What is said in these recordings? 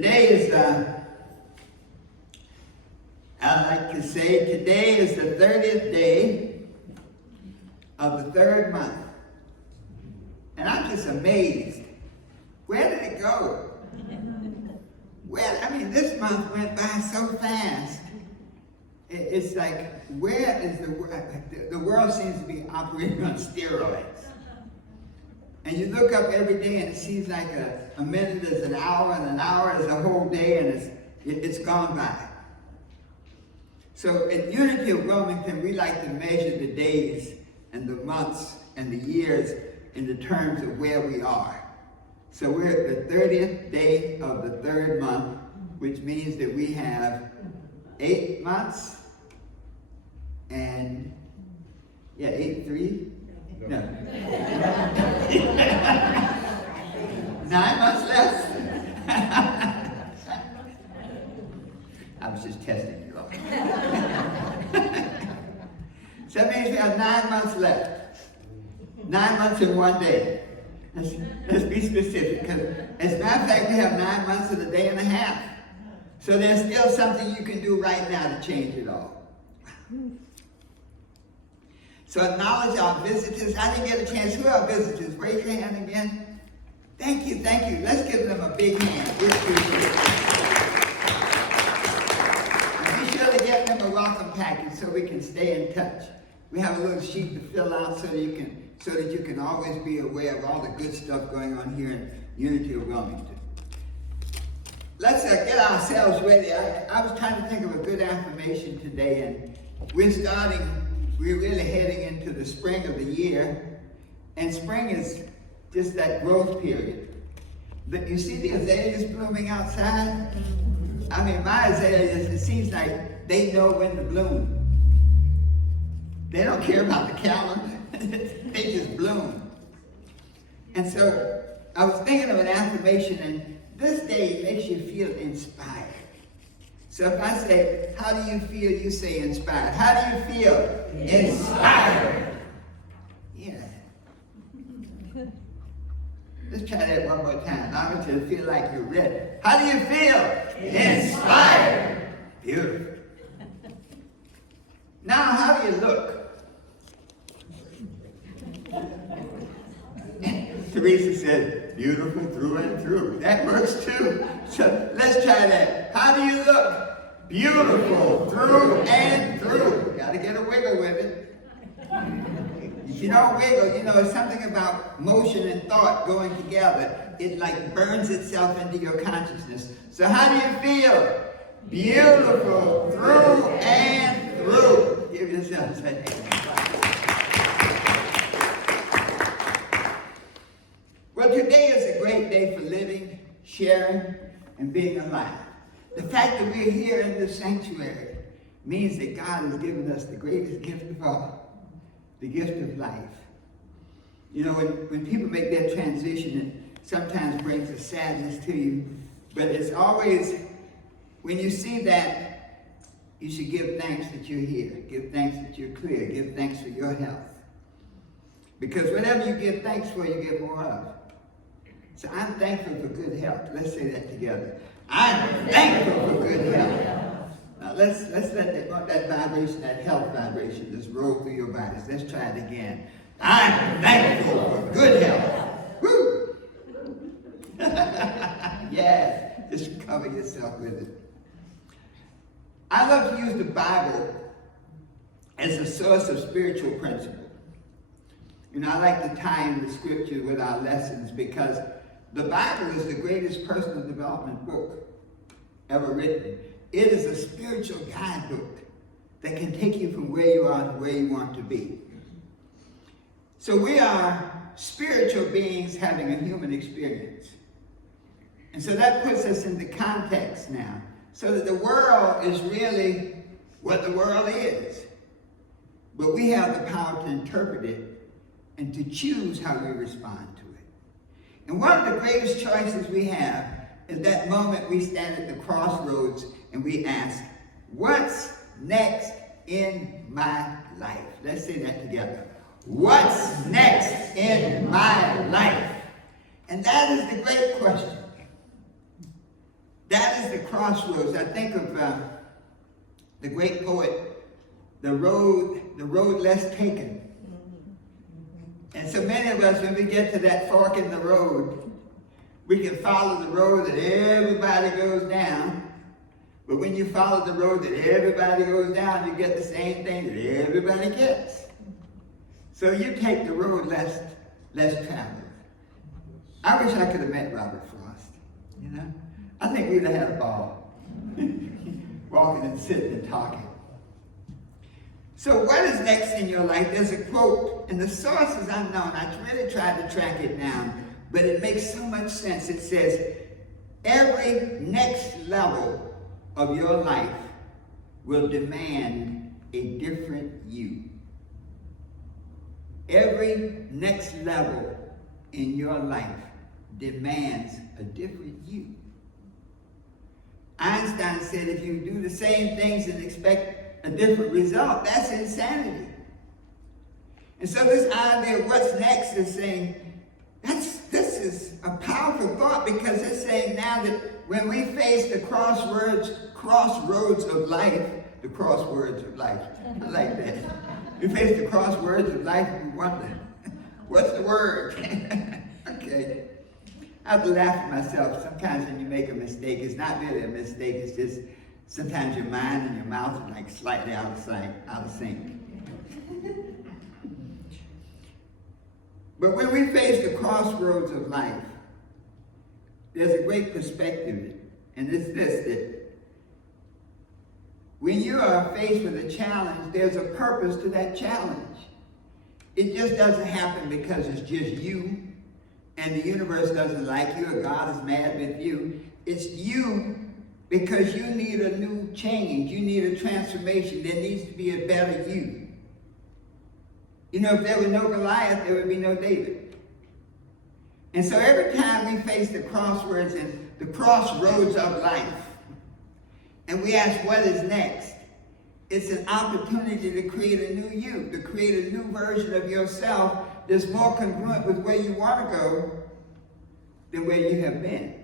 Today is, I like to say, today is the 30th day of the third month. And I'm just amazed. Where did it go? This month went by so fast. It's like, where is the world seems to be operating on steroids. And you look up every day and it seems like a minute is an hour and an hour is a whole day, and it's gone by. So at Unity of Wilmington, we like to measure the days and the months and the years in the terms of where we are. So we're at the 30th day of the third month, which means that we have 8 months and, 9 months left. I was just testing you. So that means we have 9 months left. 9 months and 1 day. Let's be specific, because as a matter of fact, we have 9 months and a day and a half. So there's still something you can do right now to change it all. So acknowledge our visitors. I didn't get a chance. Who are our visitors? Raise your hand again. Thank you, thank you. Let's give them a big hand. We appreciate it. And be sure to get them a welcome package so we can stay in touch. We have a little sheet to fill out so that you can always be aware of all the good stuff going on here in Unity of Wilmington. Let's get ourselves ready. I was trying to think of a good affirmation today, and we're really heading into the spring of the year, and spring is just that growth period. You see the azaleas blooming outside? My azaleas, it seems like they know when to bloom. They don't care about the calendar. They just bloom. And so I was thinking of an affirmation, and this day makes you feel inspired. So if I say, how do you feel? You say inspired. How do you feel? Inspired. Yeah. Let's try that one more time. I want you to feel like you're ready. How do you feel? Inspired. Beautiful. Now, how do you look? Teresa said, beautiful through and through. That works too. So let's try that. How do you look? Beautiful through and through. Got to get a wiggle with it. If you don't wiggle, it's something about motion and thought going together. It like burns itself into your consciousness. So how do you feel? Beautiful through and through. Give yourself a hand. Well, today is a great day for living, sharing, and being alive. The fact that we're here in this sanctuary means that God has given us the greatest gift of all, the gift of life. When people make their transition, it sometimes brings a sadness to you, but it's always, when you see that, you should give thanks that you're here. Give thanks that you're clear. Give thanks for your health. Because whatever you give thanks for, you get more of. So I'm thankful for good health. Let's say that together. I'm thankful for good health. Now let's let that vibration, that health vibration, just roll through your bodies. Let's try it again. I'm thankful for good health. Woo! Yeah, just cover yourself with it. I love to use the Bible as a source of spiritual principle. I like to tie in the scripture with our lessons, because the Bible is the greatest personal development book ever written. It is a spiritual guidebook that can take you from where you are to where you want to be. So we are spiritual beings having a human experience. And so that puts us into context now, so that the world is really what the world is. But we have the power to interpret it and to choose how we respond to it. And one of the greatest choices we have is that moment we stand at the crossroads and we ask, what's next in my life? Let's say that together. What's next in my life? And that is the great question. That is the crossroads. I think of the great poet, the road less taken. And so many of us, when we get to that fork in the road, we can follow the road that everybody goes down. But when you follow the road that everybody goes down, you get the same thing that everybody gets. So you take the road less traveled. I wish I could have met Robert Frost, you know? I think we'd have had a ball, walking and sitting and talking. So what is next in your life? There's a quote, and the source is unknown. I really tried to track it down, but it makes so much sense. It says, every next level of your life will demand a different you. Every next level in your life demands a different you. Einstein said if you do the same things and expect a different result, that's insanity. And so this idea of what's next is saying, this is a powerful thought, because it's saying now that when we face the crossroads of life, the crosswords of life, I like that. We face the crosswords of life and we wonder, what's the word? Okay. I have to laugh at myself. Sometimes when you make a mistake, it's not really a mistake, it's just sometimes your mind and your mouth are like slightly out of sync. But when we face the crossroads of life, there's a great perspective, and it's this, that when you are faced with a challenge, there's a purpose to that challenge. It just doesn't happen because it's just you, and the universe doesn't like you, or God is mad with you. It's you because you need a new change. You need a transformation. There needs to be a better you. You know, if there were no Goliath, there would be no David. And so every time we face the crossroads and the crossroads of life, and we ask what is next, it's an opportunity to create a new you, to create a new version of yourself that's more congruent with where you want to go than where you have been.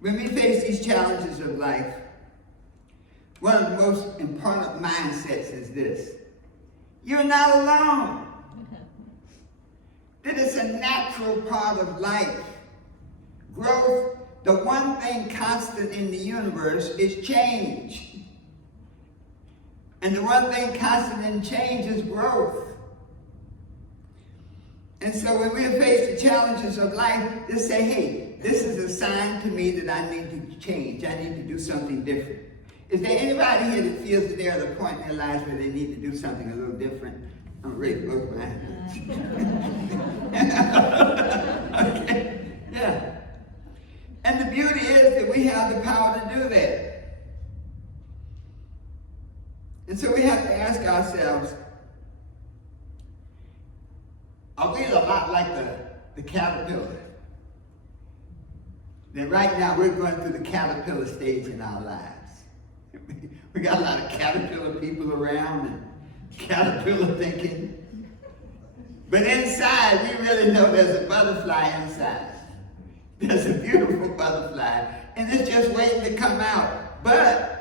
When we face these challenges of life, one of the most important mindsets is this: you're not alone. That is a natural part of life. Growth, the one thing constant in the universe is change. And the one thing constant in change is growth. And so when we're faced with challenges of life, just say, hey, this is a sign to me that I need to change. I need to do something different. Is there anybody here that feels that they're at a point in their lives where they need to do something a little different? I'm ready to both my hands. Okay, yeah. And the beauty is that we have the power to do that. And so we have to ask ourselves, are we a lot like the caterpillar? That right now we're going through the caterpillar stage in our lives. We got a lot of caterpillar people around and caterpillar thinking. But inside, we really know there's a butterfly inside. There's a beautiful butterfly, and it's just waiting to come out. But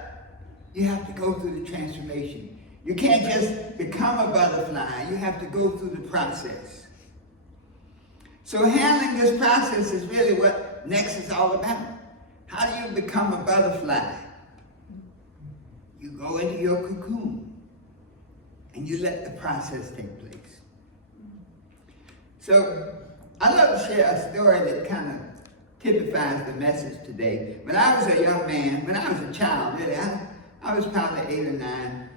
you have to go through the transformation. You can't just become a butterfly. You have to go through the process. So handling this process is really what next is all about. How do you become a butterfly? You go into your cocoon, and you let the process take place. So I'd love to share a story that kind of typifies the message today. When I was a young man, when I was a child, really, I was probably 8 or 9,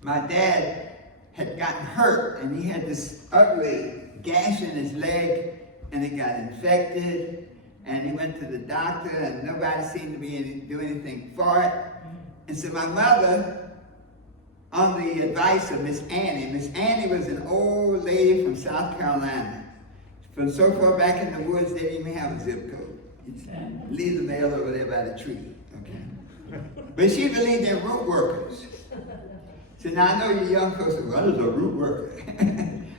my dad had gotten hurt, and he had this ugly gash in his leg, and it got infected, and he went to the doctor, and nobody seemed to be do anything for it. And so my mother, on the advice of Miss Annie was an old lady from South Carolina. From so far back in the woods, they didn't even have a zip code. You'd leave the mail over there by the tree, okay? But she believed in root workers. So now I know you young folks say, well, there's a root worker.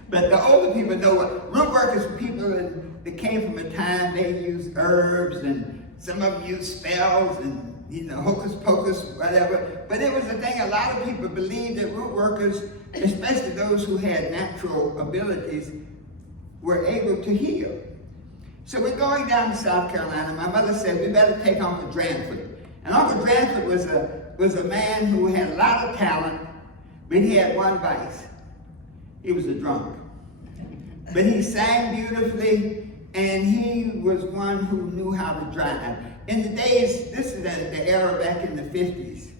But the older people know what root workers are people that came from a time they used herbs, and some of them used spells and hocus pocus, whatever. But it was a thing, a lot of people believed that root workers, especially those who had natural abilities, were able to heal. So we're going down to South Carolina. My mother said, we better take Uncle Dranford. And Uncle Dranford was a man who had a lot of talent, but he had one vice. He was a drunk. But he sang beautifully, and he was one who knew how to drive. In the days, this is the era back in the 50s,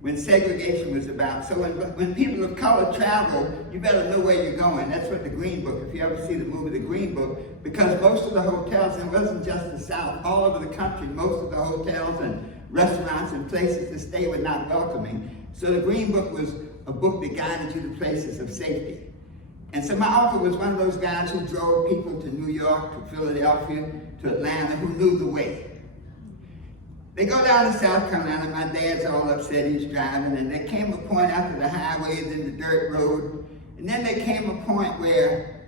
when segregation was about. So when people of color travel, you better know where you're going. That's what the Green Book, if you ever see the movie The Green Book, because most of the hotels, and it wasn't just the South, all over the country, most of the hotels and restaurants and places to stay were not welcoming. So the Green Book was a book that guided you to places of safety. And so my uncle was one of those guys who drove people to New York, to Philadelphia, to Atlanta, who knew the way. They go down to South Carolina, my dad's all upset, he's driving, and there came a point after the highway, then the dirt road, and then there came a point where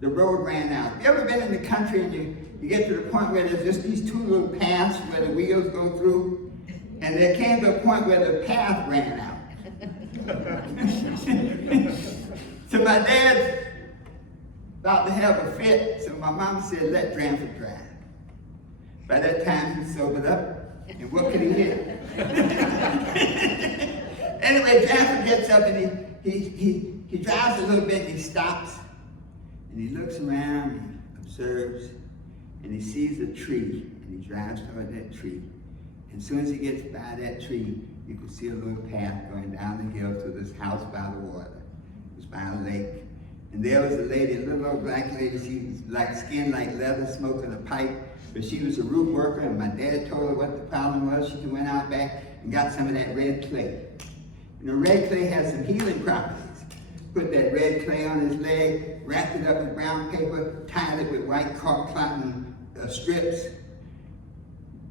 the road ran out. You ever been in the country and you get to the point where there's just these two little paths where the wheels go through? And there came to a point where the path ran out. So my dad's about to have a fit, so my mom said, let Dranford drive. By that time, he sobered up, and what could he hear? Anyway, Dranford gets up and he drives a little bit and he stops, and he looks around and observes, and he sees a tree, and he drives toward that tree. And as soon as he gets by that tree, you can see a little path going down the hill to this house by the water. It was by a lake. And there was a lady, a little old black lady, she was like skin like leather, smoking a pipe, but she was a root worker, and my dad told her what the problem was. She went out back and got some of that red clay. And the red clay has some healing properties. Put that red clay on his leg, wrapped it up with brown paper, tied it with white cotton strips.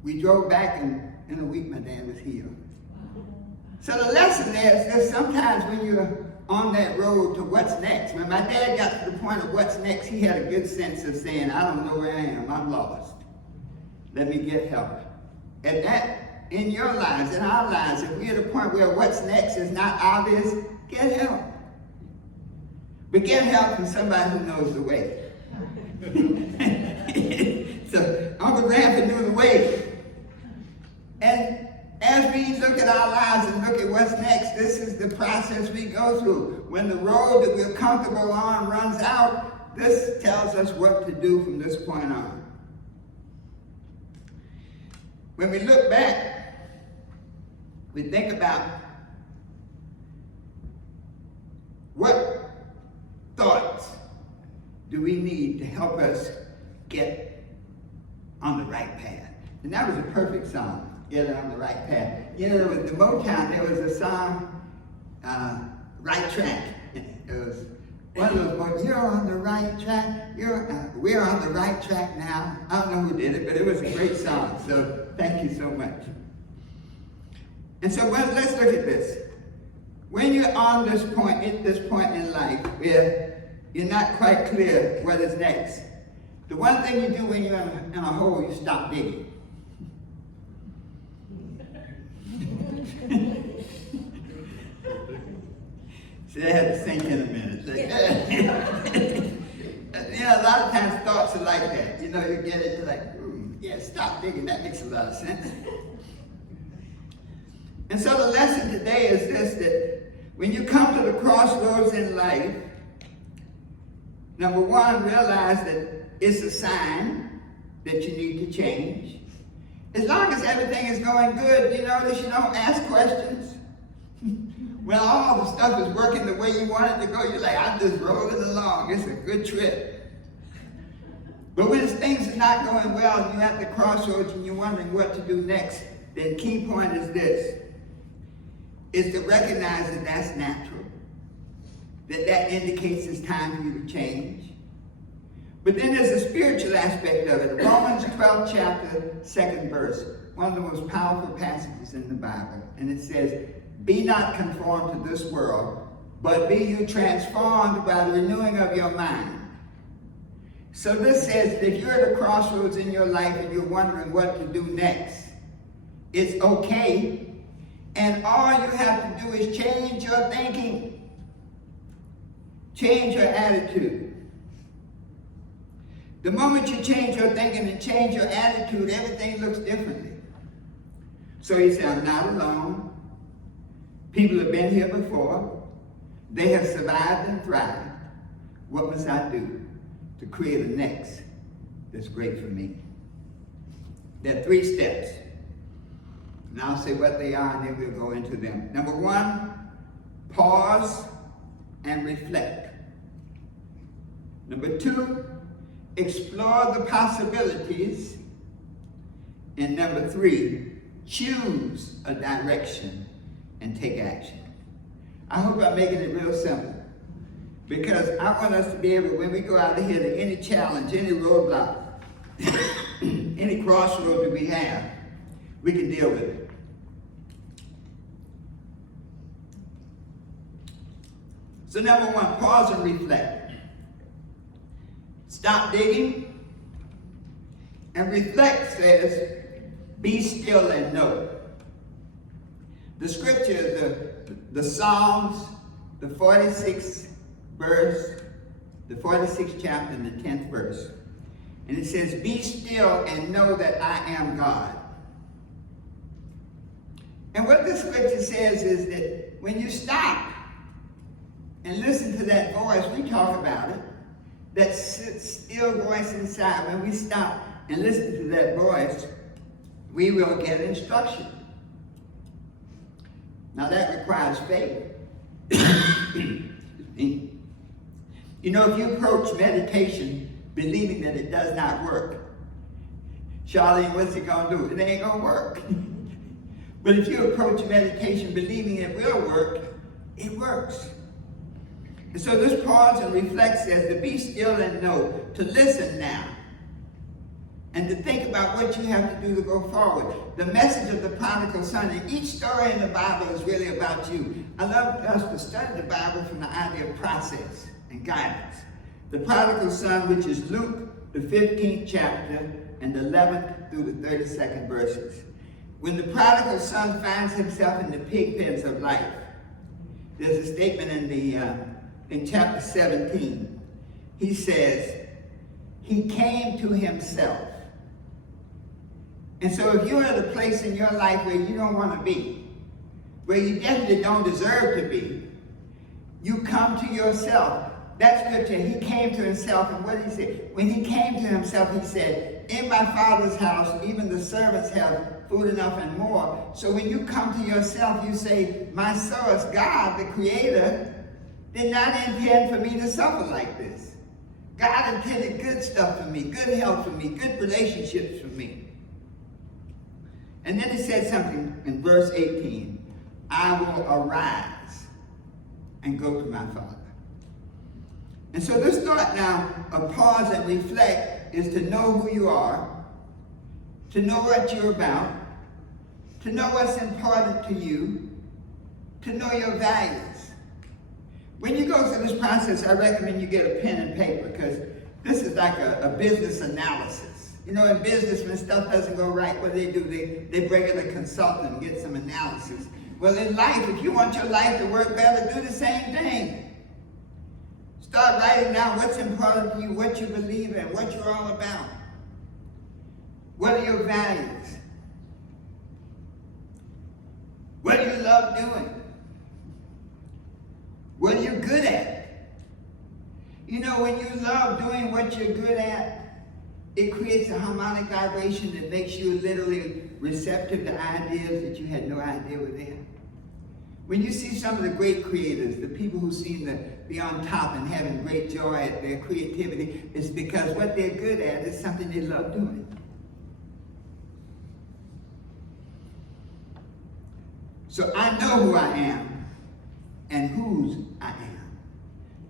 We drove back, and in a week my dad was healed. So the lesson there is that sometimes when you're on that road to what's next, when my dad got to the point of what's next, he had a good sense of saying, I don't know where I am, I'm lost. Let me get help. And that, in your lives, in our lives, if we're at a point where what's next is not obvious, get help. But get help from somebody who knows the way. So Uncle Dranford knew the way. And as we look at our lives and look at what's next, this is the process we go through. When the road that we're comfortable on runs out, this tells us what to do from this point on. When we look back, we think about what thoughts do we need to help us get on the right path. And that was a perfect song, Get on the Right Path. With the Motown, there was a song, Right Track. It was one of those ones, you're on the right track, we're on the right track now. I don't know who did it, but it was a great song, so thank you so much. And so let's look at this. When you're on this point, at this point in life, where you're not quite clear what is next, the one thing you do when you're in a hole, you stop digging. See, I had to sink in a minute. A lot of times thoughts are like that. You get it, you're like, yeah, stop digging. That makes a lot of sense. And so the lesson today is this, that when you come to the crossroads in life, number one, realize that it's a sign that you need to change. As long as everything is going good, you notice you don't ask questions. When all the stuff is working the way you want it to go, you're like, I'm just rolling along. It's a good trip. But when things are not going well and you're at the crossroads and you're wondering what to do next, the key point is this, is to recognize that that's natural, that indicates it's time for you to change. But then there's a spiritual aspect of it. Romans 12th chapter, 2nd verse, one of the most powerful passages in the Bible. And it says, be not conformed to this world, but be you transformed by the renewing of your mind. So this says that if you're at a crossroads in your life and you're wondering what to do next, it's okay. And all you have to do is change your thinking. Change your attitude. The moment you change your thinking and change your attitude, everything looks differently. So you say, I'm not alone. People have been here before. They have survived and thrived. What must I do to create a next that's great for me? There are 3 steps. And I'll say what they are and then we'll go into them. Number 1, pause and reflect. Number 2, explore the possibilities. And number 3, choose a direction and take action. I hope I'm making it real simple, because I want us to be able, when we go out of here, to any challenge, any roadblock, any crossroad that we have, we can deal with it. So number 1, pause and reflect. Stop digging. And reflect says, be still and know. The scripture is the Psalms, the 46th verse, the 46th chapter and the 10th verse. And it says, be still and know that I am God. And what the scripture says is that when you stop and listen to that voice, we talk about it, that still voice inside, when we stop and listen to that voice, we will get instruction. Now that requires faith. You know, if you approach meditation believing that it does not work, Charlene, what's it gonna do? It ain't gonna work. But if you approach meditation believing it will work, it works. And so this pause and reflect says to be still and know, to listen now, and to think about what you have to do to go forward. The message of the prodigal son, and each story in the Bible is really about you. I love us to study the Bible from the idea of process and guidance. The prodigal son, which is Luke, the 15th chapter, and the 11th through the 32nd verses. When the prodigal son finds himself in the pig pens of life, there's a statement in chapter 17. He says, he came to himself. And so if you're at a place in your life where you don't want to be, where you definitely don't deserve to be, you come to yourself. That scripture, he came to himself, and what did he say? When he came to himself, he said, in my Father's house, even the servants have food enough and more. So when you come to yourself, you say, my source, God, the Creator, did not intend for me to suffer like this. God intended good stuff for me, good health for me, good relationships for me. And then he said something in verse 18, I will arise and go to my Father. And so this thought now of pause and reflect is to know who you are, to know what you're about, to know what's important to you, to know your values. When you go through this process, I recommend you get a pen and paper, because this is like a business analysis. You know, in business, when stuff doesn't go right, what do? They bring in a consultant and get some analysis. Well, in life, if you want your life to work better, do the same thing. Start writing down what's important to you, what you believe in, what you're all about. What are your values? What do you love doing? What are you good at? You know, when you love doing what you're good at, it creates a harmonic vibration that makes you literally receptive to ideas that you had no idea were there. When you see some of the great creators, the people who seem to be on top and having great joy at their creativity, it's because what they're good at is something they love doing. So I know who I am and whose I am.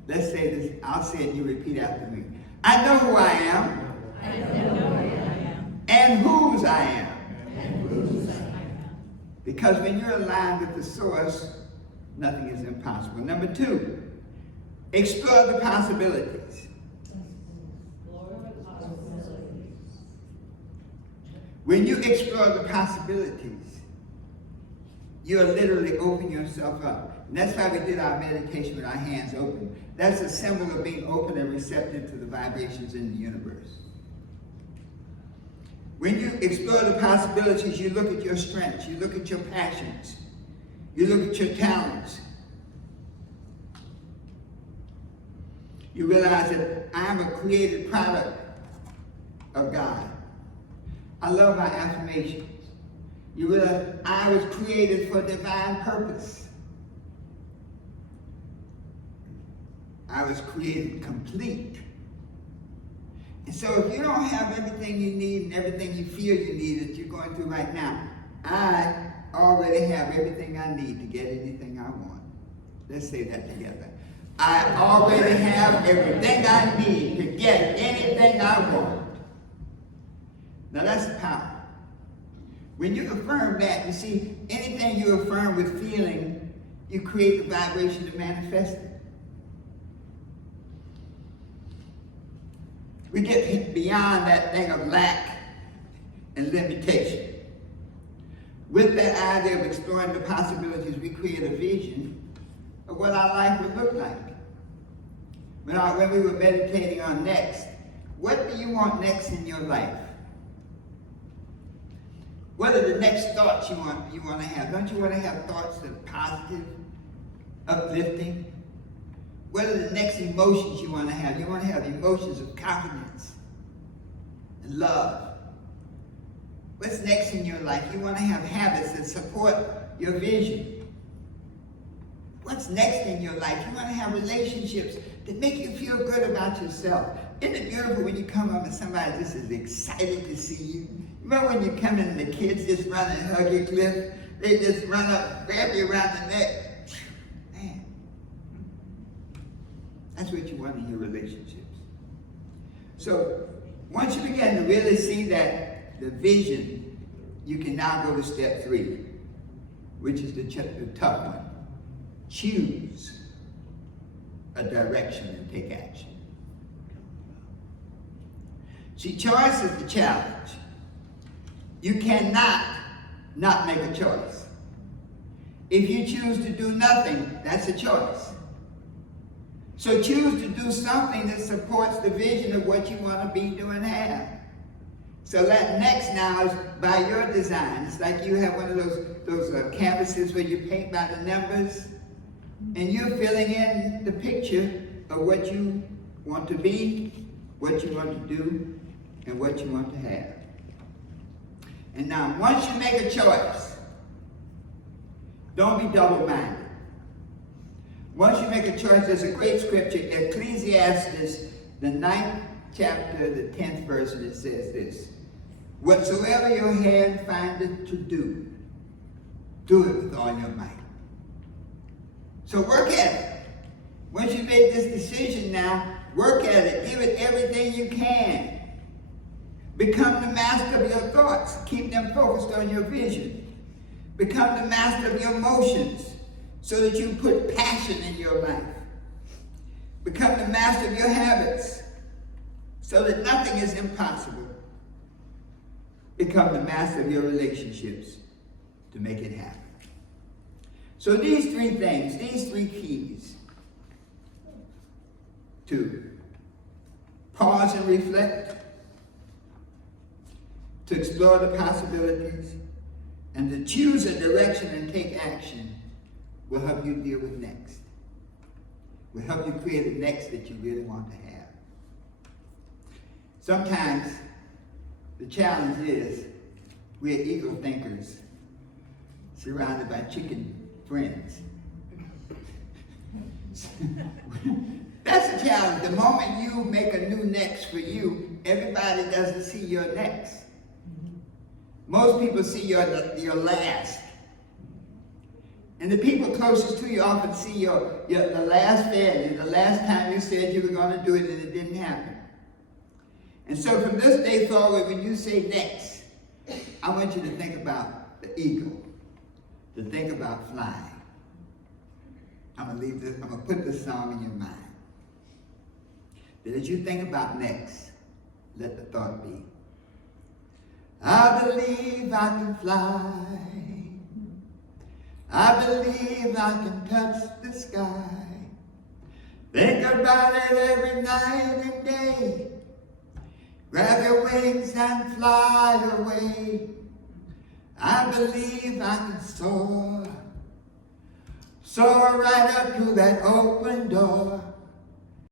Let's say this, I'll say it and you repeat after me. I know who I am. I know who I am. And whose I am. And whose I am. Because when you're aligned with the source, Nothing is impossible. Number 2, explore the possibilities. When you explore the possibilities, you're literally opening yourself up. And that's why we did our meditation with our hands open. That's a symbol of being open and receptive to the vibrations in the universe. When you explore the possibilities, you look at your strengths, you look at your passions, you look at your talents. You realize that I am a created product of God. I love my affirmations. You realize I was created for divine purpose. I was created complete. And so if you don't have everything you need and everything you feel you need that you're going through right now, I already have everything I need to get anything I want. Let's say that together. I already have everything I need to get anything I want. Now that's the power. When you affirm that, you see, anything you affirm with feeling, you create the vibration to manifest it. We get beyond that thing of lack and limitation. With that idea of exploring the possibilities, we create a vision of what our life would look like. When we were meditating on next, what do you want next in your life? What are the next thoughts you want to have? Don't you want to have thoughts that are positive, uplifting? What are the next emotions you want to have? You want to have emotions of confidence and love. What's next in your life? You want to have habits that support your vision. What's next in your life? You want to have relationships that make you feel good about yourself. Isn't it beautiful when you come up and somebody just is excited to see you? Remember when you come in and the kids just run and hug you, Cliff? They just run up, grab you around the neck. Man, that's what you want in your relationships. So once you begin to really see that, the vision, you can now go to step 3, which is the tough one. Choose a direction and take action. See, choice is the challenge. You cannot not make a choice. If you choose to do nothing, that's a choice. So choose to do something that supports the vision of what you want to be, do, and have. So that next now is by your design. It's like you have one of those canvases where you paint by the numbers, and you're filling in the picture of what you want to be, what you want to do, and what you want to have. And now, once you make a choice, don't be double-minded. Once you make a choice, there's a great scripture, Ecclesiastes, the 9th chapter, the 10th verse, and it says this: whatsoever your hand findeth to do, do it with all your might. So work at it. Once you make this decision now, work at it. Give it everything you can. Become the master of your thoughts. Keep them focused on your vision. Become the master of your emotions so that you put passion in your life. Become the master of your habits so that nothing is impossible. Become the master of your relationships to make it happen. So these 3 things, these 3 keys to pause and reflect, to explore the possibilities, and to choose a direction and take action will help you deal with next. Will help you create a next that you really want to have. Sometimes the challenge is we're ego thinkers surrounded by chicken friends. That's the challenge. The moment you make a new next for you, everybody doesn't see your next. Most people see your last. And the people closest to you often see the last failure, the last time you said you were going to do it and it didn't happen. And so from this day forward, when you say next, I want you to think about the eagle, to think about flying. I'm gonna put this song in your mind. That as you think about next, let the thought be. I believe I can fly. I believe I can touch the sky. Think about it every night and day. Grab your wings and fly away. I believe I can soar. Soar right up to that open door.